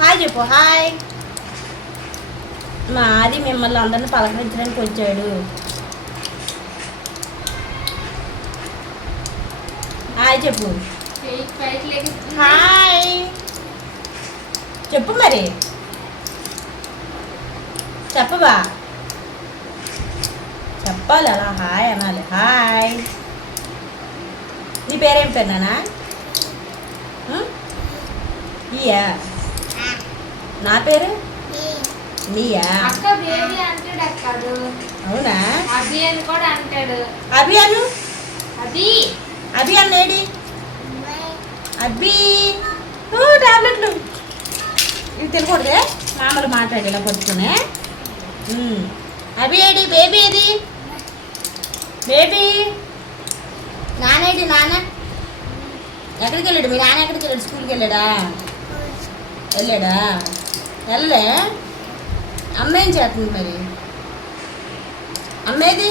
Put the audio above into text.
Hi చెప్పు hi. మా ఆది మిమ్మల్ని అందరిని పలకరించడానికి వచ్చాడు. హాయ్ చెప్పు. హాయ్. చెప్పు మరి. చెప్పవా? చెప్పాలి అలా హాయ్ అనాలి. హాయ్. నీ పేరేం పేరు నానా? ఇయా నా పేరు? నీయా అక్క బేబీ అంటాడు అక్కడు. అవునా? అభి అని కూడా అంటాడు. అభి అను? అభి. అభి అన్నేడి అబ్బి ఓ టాబ్లెట్లు. ఇవి తినకూడదే? మామూలు మాట్లాడి ఇలా పట్టుకునే. అభి ఏడి? బేబీ ఏది? బేబీ. నానేడి నాన్న? ఎక్కడికి వెళ్ళాడు? మీ నాన్న ఎక్కడికి వెళ్ళాడు? స్కూల్కి వెళ్ళాడా? వెళ్ళాడా వెళ్ళలే అమ్మ ఏం చేస్తుంది మరి అమ్మేది